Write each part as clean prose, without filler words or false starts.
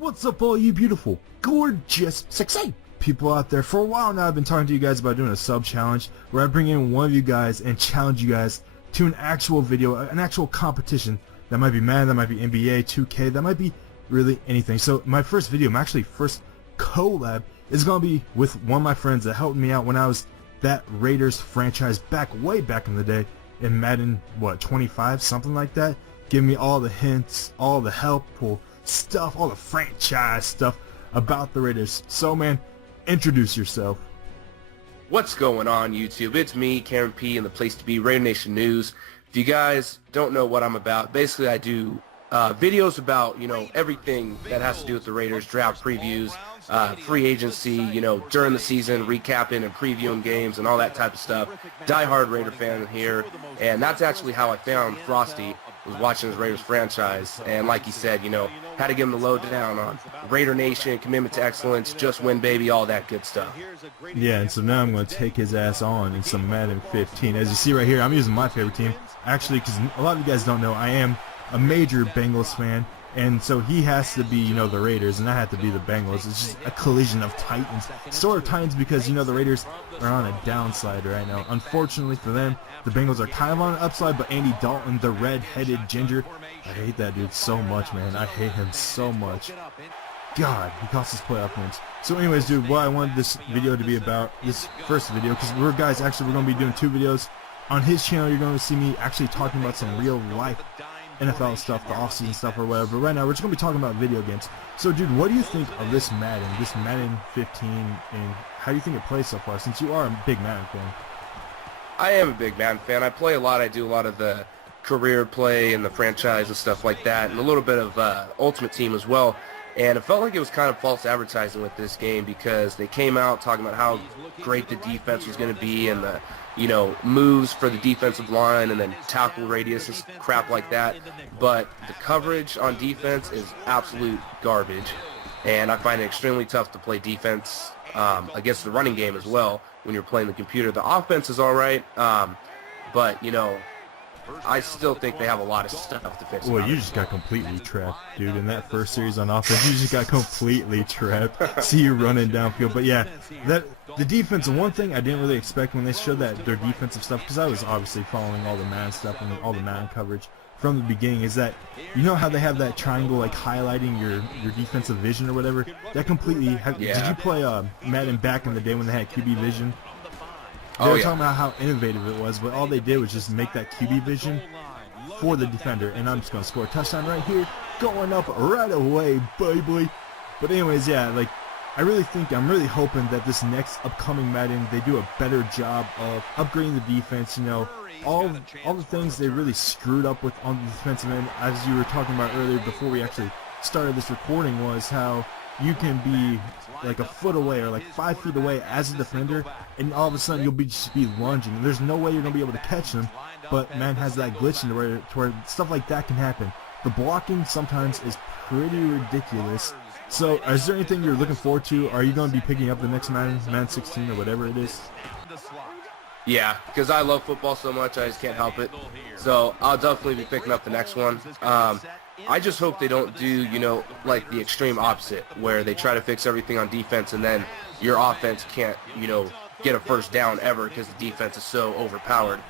What's up, all you beautiful, gorgeous, sexy people out there? For a while now, I've been talking to you guys about doing a sub challenge where I bring in one of you guys and challenge you guys to an actual video, an actual competition. That might be Madden, that might be NBA, 2K, that might be really anything. So my first video, my actually first collab, is going to be with one of my friends that helped me out when I was that Raiders franchise way back in the day in Madden, what, 25, something like that, giving me all the hints, all the helpful stuff, all the franchise stuff about the Raiders. So man, introduce yourself. What's going on, YouTube? It's me, Karen P, and the place to be, Raider Nation News. If you guys don't know what I'm about, basically I do videos about, everything that has to do with the Raiders, draft previews, free agency, during the season, recapping and previewing games and all that type of stuff. Die-hard Raider fan here, and that's actually how I found FrostTee, was watching his Raiders franchise, and like he said, had to give him the lowdown on Raider Nation, commitment to excellence, just win baby, all that good stuff. Yeah, and so now I'm going to take his ass on in some Madden 15. As you see right here, I'm using my favorite team, actually, because a lot of you guys don't know, I am a major Bengals fan, and so he has to be, the Raiders, and I have to be the Bengals. It's just a collision of titans, sort of titans, because, the Raiders are on a downside right now. Unfortunately for them, the Bengals are kind of on an upside, but Andy Dalton, the red-headed ginger, I hate that dude so much, man. I hate him so much. God, he cost us playoff wins. So anyways, dude, what I wanted this video to be about, this first video, because we're going to be doing 2 videos. On his channel, you're going to see me actually talking about some real-life NFL stuff, the off-season stuff or whatever. But right now, we're just going to be talking about video games. So, dude, what do you think of this Madden 15, and how do you think it plays so far, since you are a big Madden fan? I am a big Madden fan. I play a lot. I do a lot of the career play and the franchise and stuff like that, and a little bit of Ultimate Team as well. And it felt like it was kind of false advertising with this game, because they came out talking about how great the defense was going to be, and the moves for the defensive line, and then tackle radius and crap like that. But the coverage on defense is absolute garbage, and I find it extremely tough to play defense against the running game as well when you're playing the computer. The offense is all right, but I still think they have a lot of stuff to fix. Well, you just got completely trapped, dude. In that first series on offense, you just got completely trapped. See you running downfield. But yeah, the defense, one thing I didn't really expect when they showed their defensive stuff, because I was obviously following all the Madden stuff and all the Madden coverage from the beginning, is that how they have that triangle like highlighting your defensive vision or whatever? That completely Did you play Madden back in the day when they had QB vision? They were talking about how innovative it was, but all they did was just make that QB vision for the defender, and I'm just going to score a touchdown right here, going up right away, baby. But anyways, yeah, I'm really hoping that this next upcoming Madden, they do a better job of upgrading the defense, all the things they really screwed up with on the defensive end, as you were talking about earlier before we actually started this recording, was how you can be like a foot away or like 5 feet away as a defender, and all of a sudden you'll just be lunging. There's no way you're going to be able to catch them, but man has that glitch in to where stuff like that can happen. The blocking sometimes is pretty ridiculous. So is there anything you're looking forward to? Are you going to be picking up the next Madden 16 or whatever it is? Yeah, because I love football so much, I just can't help it. So I'll definitely be picking up the next one. I just hope they don't do, like the extreme opposite, where they try to fix everything on defense and then your offense can't, get a first down ever because the defense is so overpowered.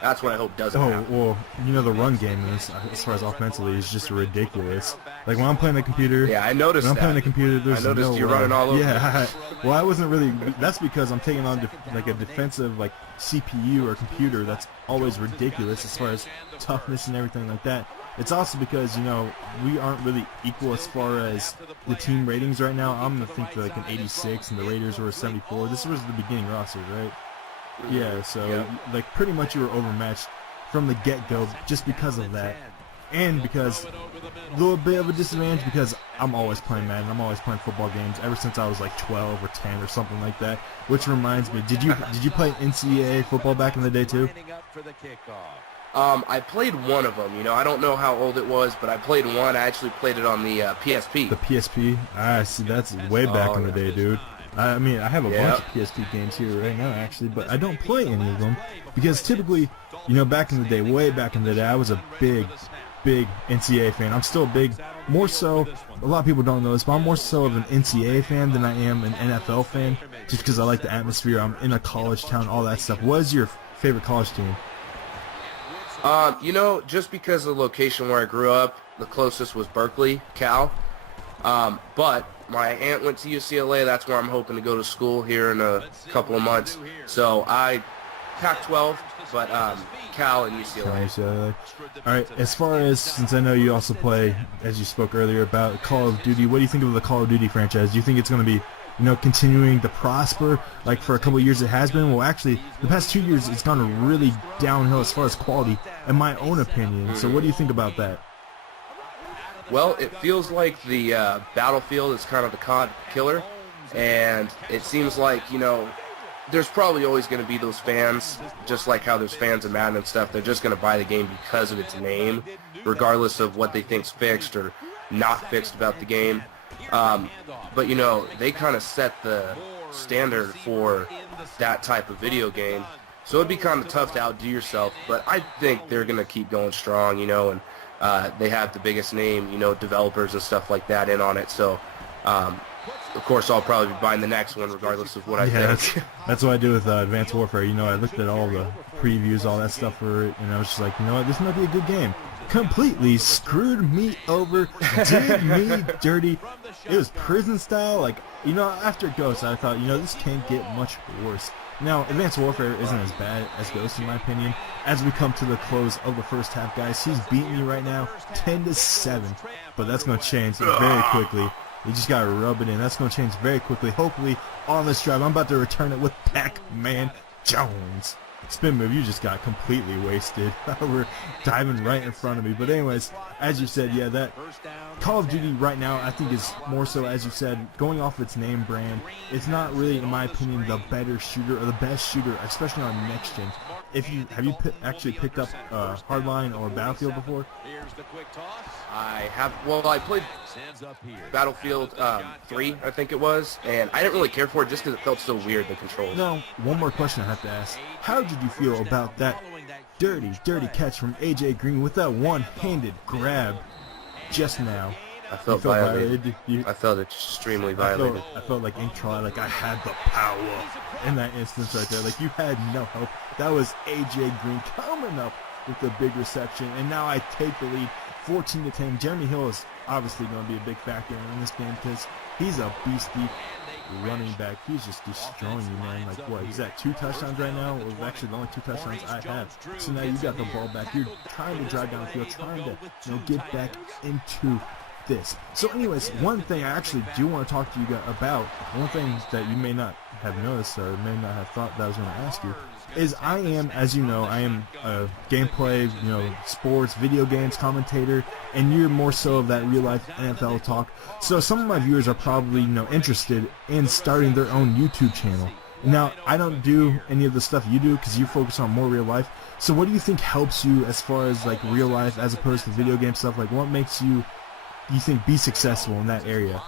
That's what I hope doesn't happen. Well, the run game is, as far as offensively, is just ridiculous. Like when I'm playing the computer. Yeah, I noticed that. When I'm playing the computer, there's I noticed you're running all over. Yeah, well, I wasn't really. That's because I'm taking on a defensive CPU or computer that's always ridiculous as far as toughness and everything like that. It's also because, we aren't really equal as far as the team ratings right now. I'm going to think like an 86 and the Raiders were a 74. This was the beginning roster, right? Yeah, so pretty much you were overmatched from the get-go just because of that. And because a little bit of a disadvantage because I'm always playing Madden. I'm always playing football games ever since I was like 12 or 10 or something like that. Which reminds me, did you play NCAA football back in the day too? I played one of them. I don't know how old it was, but I played one. I actually played it on the PSP. The PSP? Ah, see, that's way back in the day, dude. I mean, I have a bunch of PSP games here right now, actually, but I don't play any of them because typically, back in the day, way back in the day, I was a big big NCAA fan. I'm still a big, more so, a lot of people don't know this, but I'm more so of an NCAA fan than I am an NFL fan, just because I like the atmosphere. I'm in a college town, all that stuff. What is your favorite college team? You know, just because of the location where I grew up, the closest was Berkeley, Cal. But my aunt went to UCLA. That's where I'm hoping to go to school here in a couple of months. So I Pac-12, but Cal and UCLA. All right, as far as, since I know you also play, as you spoke earlier, about Call of Duty, what do you think of the Call of Duty franchise? Do you think it's going to be, continuing to prosper like for a couple of years it has been? Well, actually, the past 2 years it's gone really downhill as far as quality, in my own opinion. So what do you think about that? Well, it feels like the Battlefield is kind of the COD killer, and it seems like, there's probably always going to be those fans, just like how there's fans of Madden and stuff. They're just going to buy the game because of its name, regardless of what they think's fixed or not fixed about the game. But, they kind of set the standard for that type of video game. So it'd be kind of tough to outdo yourself, but I think they're going to keep going strong, and they have the biggest name, developers and stuff like that in on it. So, of course, I'll probably be buying the next one regardless of what I think. That's what I do with Advanced Warfare. I looked at all the previews, all that stuff for it, and I was just like, this might be a good game. Completely screwed me over, did me dirty. It was prison style. After Ghost, I thought, this can't get much worse. Now, Advanced Warfare isn't as bad as Ghost, in my opinion. As we come to the close of the first half, guys, he's beating me right now 10-7, but that's going to change very quickly. You just got to rub it in. That's going to change very quickly. Hopefully, on this drive, I'm about to return it with Pac-Man Jones. Spin move, you just got completely wasted. We're diving right in front of me. But anyways, as you said, that Call of Duty right now, I think is more so, as you said, going off its name brand. It's not really, in my opinion, the better shooter or the best shooter, especially on next gen. Have you actually picked up Hardline or Battlefield before? I have. Well, I played Battlefield 3, I think it was, and I didn't really care for it just because it felt so weird, the controls. Now, one more question I have to ask. How did you feel about that dirty catch from AJ Green with that one-handed grab just now? I felt violated. I felt extremely violated. I felt like in try, like I had the power in that instance right there. Like you had no help. That was AJ Green coming up with the big reception, and now I take the lead 14-10. Jeremy Hill is obviously going to be a big factor in this game because he's a beastie running back. He's just destroying you, man. Like what? He's at 2 touchdowns right now, or actually the only 2 touchdowns I have. So now you got the ball back. You're trying to drive down the field, trying to get back into this. So anyways, one thing I actually do want to talk to you guys about, one thing that you may not have noticed or may not have thought that I was going to ask you, is I am, as you know, I am a gameplay, sports, video games commentator, and you're more so of that real life NFL talk. So some of my viewers are probably, interested in starting their own YouTube channel. Now, I don't do any of the stuff you do because you focus on more real life. So what do you think helps you as far as like real life as opposed to video game stuff? Like what makes you think be successful in that area?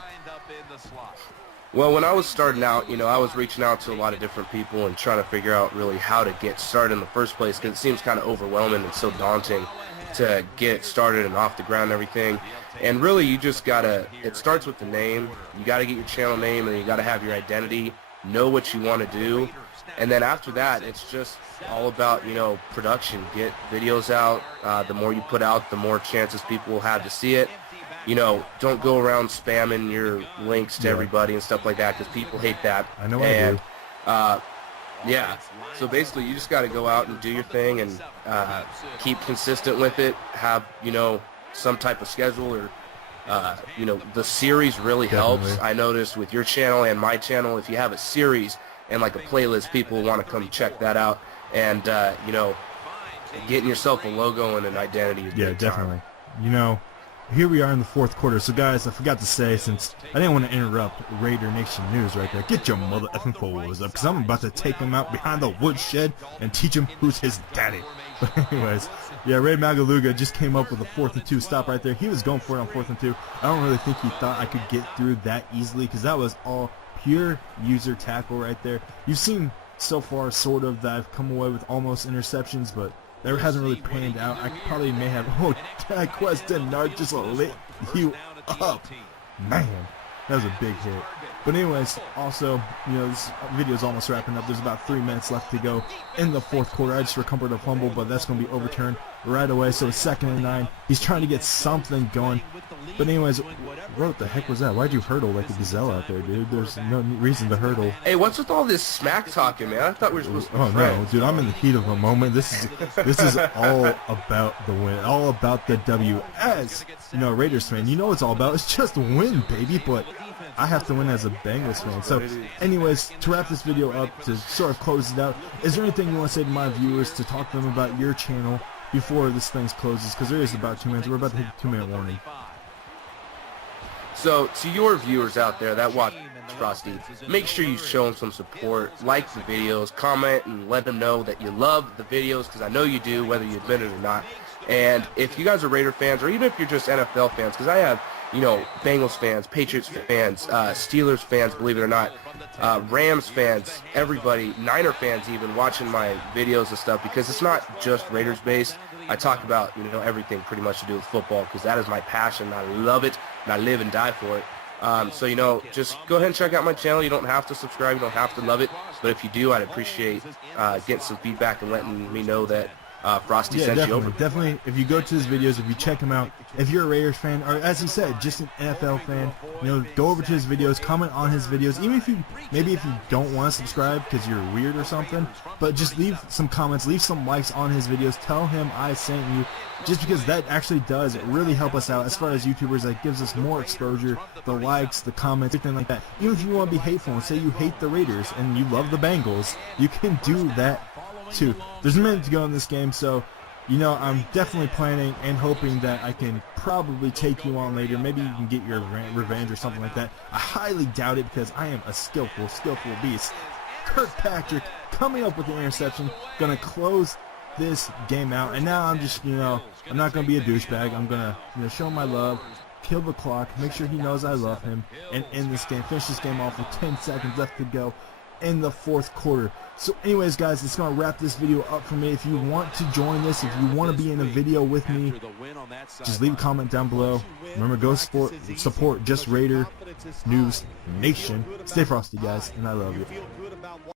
Well, when I was starting out, I was reaching out to a lot of different people and trying to figure out really how to get started in the first place because it seems kind of overwhelming and so daunting to get started and off the ground and everything. And really, you just gotta, it starts with the name. You gotta get your channel name and you gotta have your identity, know what you want to do. And then after that, it's just all about, production. Get videos out. The more you put out, the more chances people will have to see it. Don't go around spamming your links to everybody and stuff like that because people hate that. I know I do. Yeah. So basically, you just got to go out and do your thing and keep consistent with it. Have, some type of schedule or, the series really helps. I noticed with your channel and my channel, if you have a series and like a playlist, people want to come check that out. And, getting yourself a logo and an identity is big definitely. Time. Here we are in the 4th quarter. So guys, I forgot to say, since I didn't want to interrupt Raider Nation News right there, get your mother effing followers up because I'm about to take him out behind the woodshed and teach him who's his daddy. But anyways, Ray Magaluga just came up with a 4th and 2 stop right there. He was going for it on 4th and 2. I don't really think he thought I could get through that easily because that was all pure user tackle right there. You've seen so far sort of that I've come away with almost interceptions, but that hasn't really panned out. I probably may have. Oh, that Quest Denard just lit you up, man. That was a big hit. But anyways, also, you know, this video is almost wrapping up. There's about 3 minutes left to go in the fourth quarter. I just recovered a fumble, but that's going to be overturned right away. So it's 2nd and 9. He's trying to get something going. But anyways, what the heck was that? Why'd you hurdle like a gazelle out there, dude? There's no reason to hurdle. Hey, what's with all this smack talking, man? I thought we were supposed to be friends. No, dude, I'm in the heat of a moment. This is all about the win, all about the W. As you know, Raiders fan, you know what it's all about. It's just win, baby. But I have to win as a Bengals fan. So, anyways, to wrap this video up, to sort of close it out, is there anything you want to say to my viewers to talk to them about your channel before this thing closes? Because there is about 2 minutes. We're about to hit the 2-minute warning. So, to your viewers out there that watch FrostTee's, make sure you show them some support, like the videos, comment, and let them know that you love the videos, because I know you do, whether you admit it or not. And if you guys are Raider fans, or even if you're just NFL fans, because I have, you know, Bengals fans, Patriots fans, Steelers fans, believe it or not, Rams fans, everybody, Niner fans even, watching my videos and stuff, because it's not just Raiders based. I talk about, you know, everything pretty much to do with football, because that is my passion. I love it, and I live and die for it. So, you know, just go ahead and check out my channel. You don't have to subscribe. You don't have to love it. But if you do, I'd appreciate getting some feedback and letting me know that FrostTee sent you over. Definitely, if you go to his videos, if you check him out, if you're a Raiders fan, or as he said, just an NFL fan, you know, go over to his videos, comment on his videos, even if you, maybe if you don't want to subscribe because you're weird or something, but just leave some comments, leave some likes on his videos, tell him I sent you, just because that actually does really help us out as far as YouTubers. That gives us more exposure, the likes, the comments, everything like that. Even if you want to be hateful and say you hate the Raiders and you love the Bengals, you can do that too. There's a minute to go in this game, so you know, I'm definitely planning and hoping that I can probably take you on later. Maybe you can get your revenge or something like that. I highly doubt it, because I am a skillful beast. Kirkpatrick coming up with the interception, gonna close this game out. And now I'm just, you know, I'm not gonna be a douchebag. I'm gonna, you know, show my love, kill the clock, make sure he knows I love him, and end this game. Finish this game off with 10 seconds left to go in the fourth quarter. So anyways, guys, it's going to wrap this video up for me. If you want to join this, if you want to be in a video with me, just leave a comment down below. Remember, go support Just Raider News Nation. Stay frosty, guys, and I love you.